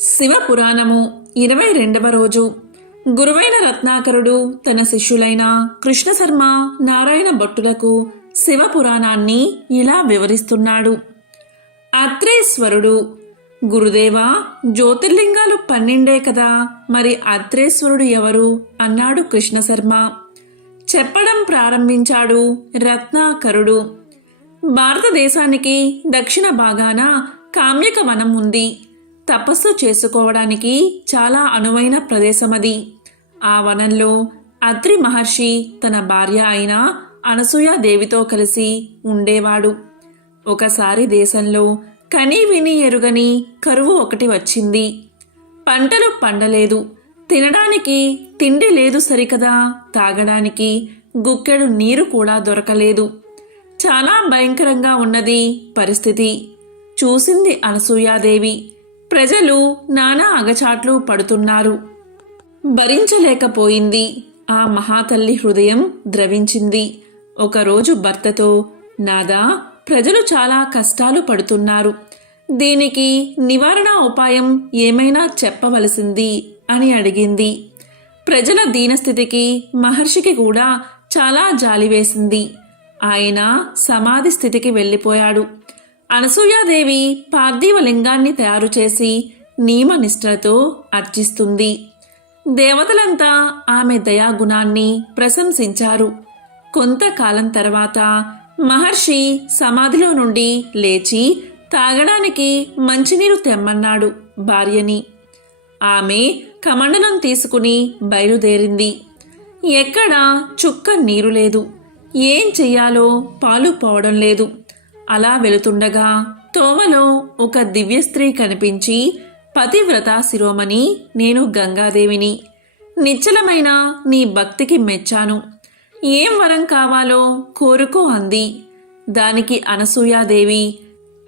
శివ పురాణము ఇరవై రెండవ రోజు. గురువైన రత్నాకరుడు తన శిష్యులైన కృష్ణశర్మ నారాయణ భట్టులకు శివ పురాణాన్ని ఇలా వివరిస్తున్నాడు. అత్రేశ్వరుడు గురుదేవా జ్యోతిర్లింగాలు పన్నెండే కదా మరి అత్రేశ్వరుడు ఎవరు? అన్నాడు కృష్ణశర్మ. చెప్పడం ప్రారంభించాడు రత్నాకరుడు. భారతదేశానికి దక్షిణ భాగాన కామ్యక వనం ఉంది. తపస్సు చేసుకోవడానికి చాలా అనువైన ప్రదేశమది ఆ వనంలో అత్రి మహర్షి తన భార్య అయిన అనసూయాదేవితో కలిసి ఉండేవాడు. ఒకసారి దేశంలో కని విని ఎరుగని కరువు ఒకటి వచ్చింది. పంటలు పండలేదు. తినడానికి తిండి లేదు సరికదా. తాగడానికి గుక్కెడు నీరు కూడా దొరకలేదు. చాలా భయంకరంగా ఉన్నది పరిస్థితి. చూసింది అనసూయాదేవి. ప్రజలు నానా అగచాట్లు పడుతున్నారు. భరించలేకపోయింది. ఆ మహాతల్లి హృదయం ద్రవించింది. ఒకరోజు భర్తతో నాదా ప్రజలు చాలా కష్టాలు పడుతున్నారు. దీనికి నివారణ ఉపాయం ఏమైనా చెప్పవలసింది? అని అడిగింది. ప్రజల దీనస్థితికి మహర్షికి కూడా చాలా జాలి వేసింది ఆయన సమాధి స్థితికి వెళ్ళిపోయాడు. అనసూయాదేవి పార్థివ లింగాన్ని తయారు చేసి నియమనిష్టలతో అర్చిస్తుంది. దేవతలంతా ఆమె దయాగుణాన్ని ప్రశంసించారు. కొంతకాలం తర్వాత మహర్షి సమాధిలో నుండి లేచి తాగడానికి మంచినీరు తెమ్మన్నాడు భార్యని. ఆమె కమండలం తీసుకుని బయలుదేరింది. ఎక్కడా చుక్క నీరు లేదు. ఏం చెయ్యాలో పాలు పోవడం లేదు. అలా వెళుతుండగా తోవలో ఒక దివ్య స్త్రీ కనిపించి పతివ్రత శిరోమణి నేను గంగాదేవిని. నిశ్చలమైన నీ భక్తికి మెచ్చాను. ఏం వరం కావాలో కోరుకో అంది. దానికి అనసూయాదేవి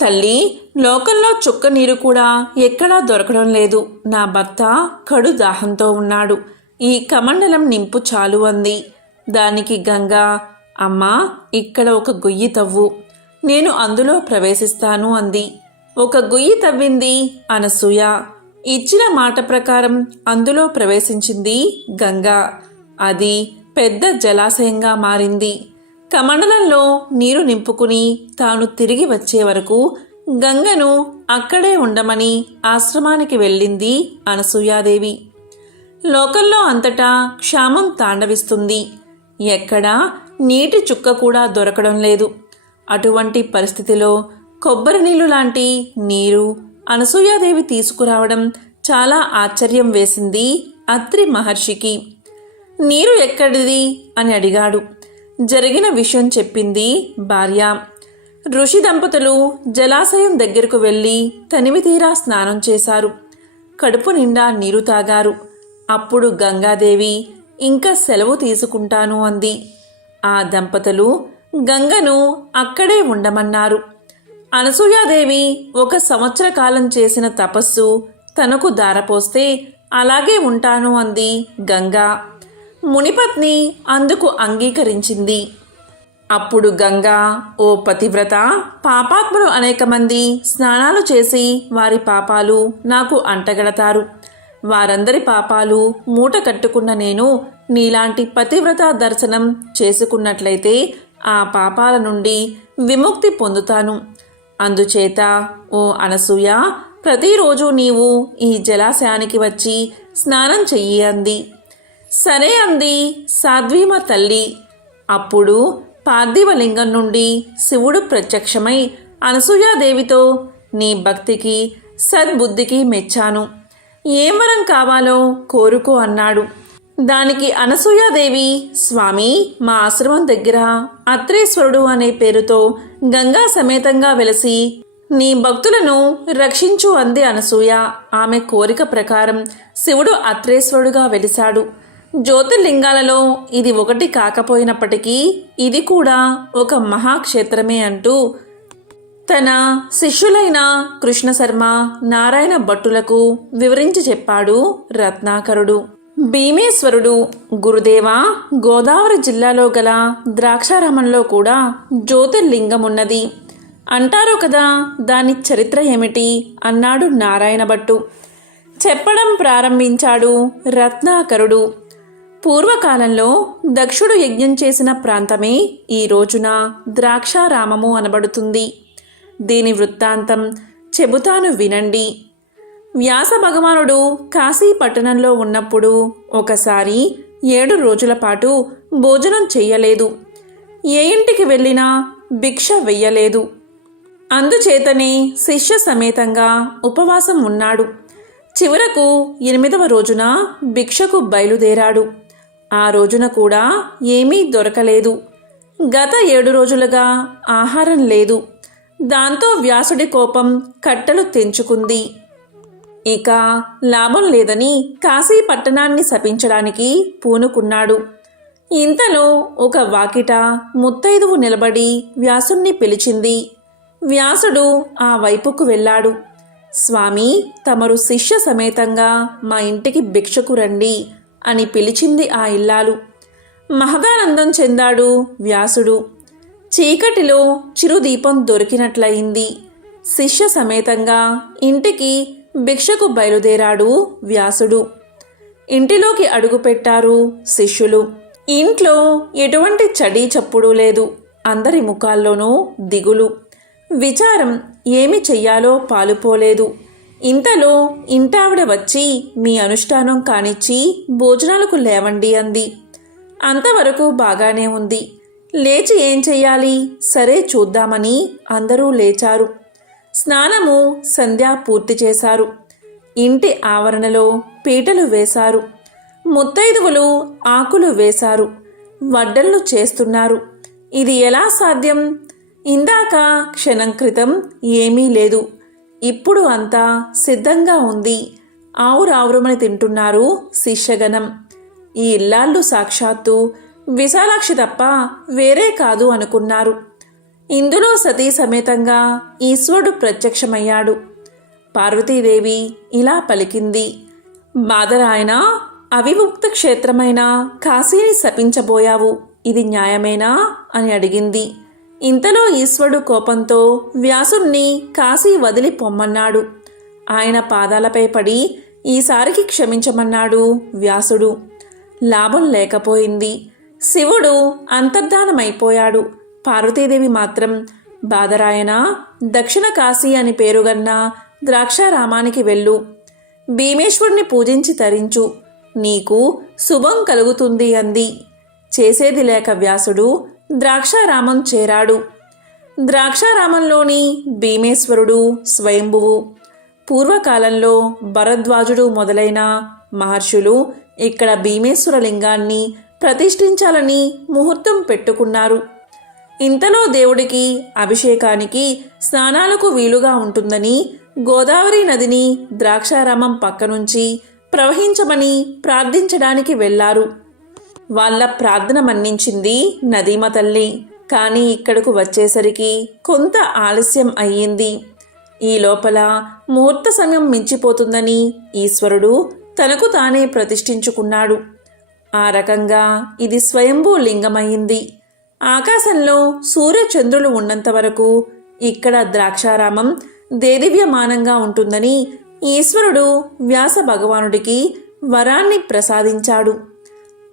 తల్లి లోకంలో చుక్క నీరు కూడా ఎక్కడా దొరకడం లేదు. నా భర్త కడు దాహంతో ఉన్నాడు. ఈ కమండలం నింపు చాలు అంది. దానికి గంగా అమ్మా ఇక్కడ ఒక గొయ్యి తవ్వు. నేను అందులో ప్రవేశిస్తాను అంది. ఒక గుయ్యి తవ్వింది అనసూయ. ఇచ్చిన మాట ప్రకారం అందులో ప్రవేశించింది గంగా. అది పెద్ద జలాశయంగా మారింది. కమండలంలో నీరు నింపుకుని తాను తిరిగి వచ్చే వరకు గంగను అక్కడే ఉండమని ఆశ్రమానికి వెళ్ళింది అనసూయాదేవి. లోకంలో అంతటా క్షామం తాండవిస్తుంది. ఎక్కడా నీటి చుక్క కూడా దొరకడం లేదు. అటువంటి పరిస్థితిలో కొబ్బరి నీళ్ళు లాంటి నీరు అనసూయాదేవి తీసుకురావడం చాలా ఆశ్చర్యం వేసింది అత్రి మహర్షికి. నీరు ఎక్కడిది? అని అడిగాడు. జరిగిన విషయం చెప్పింది భార్య. ఋషి దంపతులు జలాశయం దగ్గరకు వెళ్ళి తనివి తీరా స్నానం చేశారు. కడుపు నిండా నీరు తాగారు. అప్పుడు గంగాదేవి ఇంకా సెలవు తీసుకుంటాను అంది. ఆ దంపతులు గంగను అక్కడే ఉండమన్నారు. అనసూయాదేవి ఒక సంవత్సర కాలం చేసిన తపస్సు తనకు దారపోస్తే అలాగే ఉంటాను అంది గంగా. మునిపత్ని అందుకు అంగీకరించింది. అప్పుడు గంగా ఓ పతివ్రత పాపాత్ములు అనేక మంది స్నానాలు చేసి వారి పాపాలు నాకు అంటగడతారు. వారందరి పాపాలు మూట కట్టుకున్న నేను నీలాంటి పతివ్రత దర్శనం చేసుకున్నట్లయితే ఆ పాపాల నుండి విముక్తి పొందుతాను. అందుచేత ఓ అనసూయ ప్రతిరోజు నీవు ఈ జలాశయానికి వచ్చి స్నానం చెయ్యి అంది. సరే అంది సాధ్వీమ తల్లి. అప్పుడు పార్థివలింగం నుండి శివుడు ప్రత్యక్షమై అనసూయాదేవితో నీ భక్తికి సద్బుద్ధికి మెచ్చాను. ఏం వరం కావాలో కోరుకో అన్నాడు. దానికి అనసూయాదేవి స్వామి మా ఆశ్రమం దగ్గర అత్రేశ్వరుడు అనే పేరుతో గంగా సమేతంగా వెలసి నీ భక్తులను రక్షించు అంది అనసూయ. ఆమె కోరిక ప్రకారం శివుడు అత్రేశ్వరుడుగా వెలిశాడు. జ్యోతిర్లింగాలలో ఇది ఒకటి కాకపోయినప్పటికీ ఇది కూడా ఒక మహాక్షేత్రమే అంటూ తన శిష్యులైన కృష్ణశర్మ నారాయణ భట్టులకు వివరించి చెప్పాడు రత్నాకరుడు. భీమేశ్వరుడు గురుదేవ గోదావరి జిల్లాలో గల ద్రాక్షారామంలో కూడా జ్యోతిర్లింగం ఉన్నది అంటారు కదా దాని చరిత్ర ఏమిటి? అన్నాడు నారాయణ భట్టు చెప్పడం ప్రారంభించాడు రత్నాకరుడు. పూర్వకాలంలో దక్షుడు యజ్ఞం చేసిన ప్రాంతమే ఈ రోజున ద్రాక్షారామము అనబడుతుంది. దీని వృత్తాంతం చెబుతాను వినండి. వ్యాస భగవానుడు కాశీ పట్టణంలో ఉన్నప్పుడు ఒకసారి ఏడు రోజుల పాటు భోజనం చెయ్యలేదు. ఏ ఇంటికి వెళ్ళినా భిక్ష వెయ్యలేదు. అందుచేతనే శిష్య సమేతంగా ఉపవాసం ఉన్నాడు. చివరకు ఎనిమిదవ రోజున భిక్షకు బయలుదేరాడు. ఆ రోజున కూడా ఏమీ దొరకలేదు. గత ఏడు రోజులుగా ఆహారం లేదు. దాంతో వ్యాసుడి కోపం కట్టలు తెంచుకుంది. ఇక లాభం లేదని కాశీ పట్టణాన్ని శపించడానికి పూనుకున్నాడు. ఇంతలో ఒక వాకిట ముత్తైదువు నిలబడి వ్యాసుణ్ణి పిలిచింది. వ్యాసుడు ఆ వైపుకు వెళ్ళాడు. స్వామి తమరు శిష్య సమేతంగా మా ఇంటికి భిక్షకు రండి అని పిలిచింది ఆ ఇల్లాలు. మహదానందం చెందాడు వ్యాసుడు. చీకటిలో చిరుదీపం దొరికినట్లయింది. శిష్య సమేతంగా ఇంటికి భిక్షకు బయలుదేరాడు వ్యాసుడు. ఇంటిలోకి అడుగుపెట్టారు శిష్యులు. ఇంట్లో ఎటువంటి చడి చప్పుడు లేదు. అందరి ముఖాల్లోనూ దిగులు. విచారం ఏమి చెయ్యాలో పాలుపోలేదు. ఇంతలో ఇంటావిడ వచ్చి మీ అనుష్ఠానం కానిచ్చి భోజనాలకు లేవండి అంది. అంతవరకు బాగానే ఉంది. లేచి ఏం చెయ్యాలి? సరే చూద్దామని అందరూ లేచారు. స్నానము సంధ్య పూర్తి చేశారు. ఇంటి ఆవరణలో పీటలు వేశారు. ముత్తైదువులు ఆకులు వేశారు. వడ్డళ్ళు చేస్తున్నారు. ఇది ఎలా సాధ్యం? ఇందాక క్షణం క్రితం ఏమీ లేదు. ఇప్పుడు అంతా సిద్ధంగా ఉంది. ఆవురావురమని తింటున్నారు శిష్యగణం. ఈ ఇల్లాళ్ళు సాక్షాత్తు విశాలాక్షి తప్ప వేరే కాదు అనుకున్నారు. ఇందులో సతీ సమేతంగా ఈశ్వరుడు ప్రత్యక్షమయ్యాడు. పార్వతీదేవి ఇలా పలికింది బాధరాయన అవిముక్త క్షేత్రమైన కాశీని శపించబోయావు ఇది న్యాయమేనా? అని అడిగింది. ఇంతలో ఈశ్వరుడు కోపంతో వ్యాసుణ్ణి కాశీ వదిలి పొమ్మన్నాడు. ఆయన పాదాలపై పడి ఈసారికి క్షమించమన్నాడు వ్యాసుడు. లాభం లేకపోయింది. శివుడు అంతర్ధానమైపోయాడు. పార్వతీదేవి మాత్రం బాదరాయన దక్షిణ కాశీ అని పేరుగన్న ద్రాక్షారామానికి వెళ్ళు. భీమేశ్వరుని పూజించి తరించు. నీకు శుభం కలుగుతుంది అంది. చేసేది లేక వ్యాసుడు ద్రాక్షారామం చేరాడు. ద్రాక్షారామంలోని భీమేశ్వరుడు స్వయంభువు. పూర్వకాలంలో భరద్వాజుడు మొదలైన మహర్షులు ఇక్కడ భీమేశ్వర లింగాన్ని ప్రతిష్ఠించాలని ముహూర్తం పెట్టుకున్నారు. ఇంతలో దేవుడికి అభిషేకానికి స్నానాలకు వీలుగా ఉంటుందని గోదావరి నదిని ద్రాక్షారామం పక్కనుంచి ప్రవహించమని ప్రార్థించడానికి వెళ్ళారు వాళ్ళ ప్రార్థన మన్నించింది నదీమ తల్లి. కానీ ఇక్కడకు వచ్చేసరికి కొంత ఆలస్యం అయ్యింది. ఈ లోపల ముహూర్త సమయం మించిపోతుందని ఈశ్వరుడు తనకు తానే ప్రతిష్ఠించుకున్నాడు. ఆ రకంగా ఇది స్వయంభూ లింగమైంది ఆకాశంలో సూర్యచంద్రులు ఉన్నంత వరకు ఇక్కడ ద్రాక్షారామం దేదివ్యమానంగా ఉంటుందని ఈశ్వరుడు వ్యాస భగవానుడికి వరాన్ని ప్రసాదించాడు.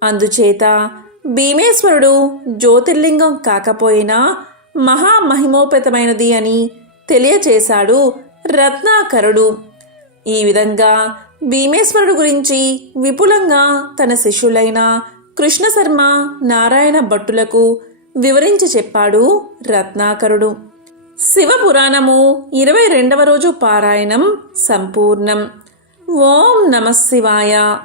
అందుచేత భీమేశ్వరుడు జ్యోతిర్లింగం కాకపోయినా మహామహిమోపేతమైనది అని తెలియచేశాడు రత్నాకరుడు. ఈ విధంగా భీమేశ్వరుడు గురించి విపులంగా తన శిష్యులైన కృష్ణశర్మ నారాయణ భట్టులకు వివరించి చెప్పాడు రత్నాకరుడు. శివపురాణము ఇరవై రెండవ రోజు పారాయణం సంపూర్ణం. ఓం నమ శివాయ.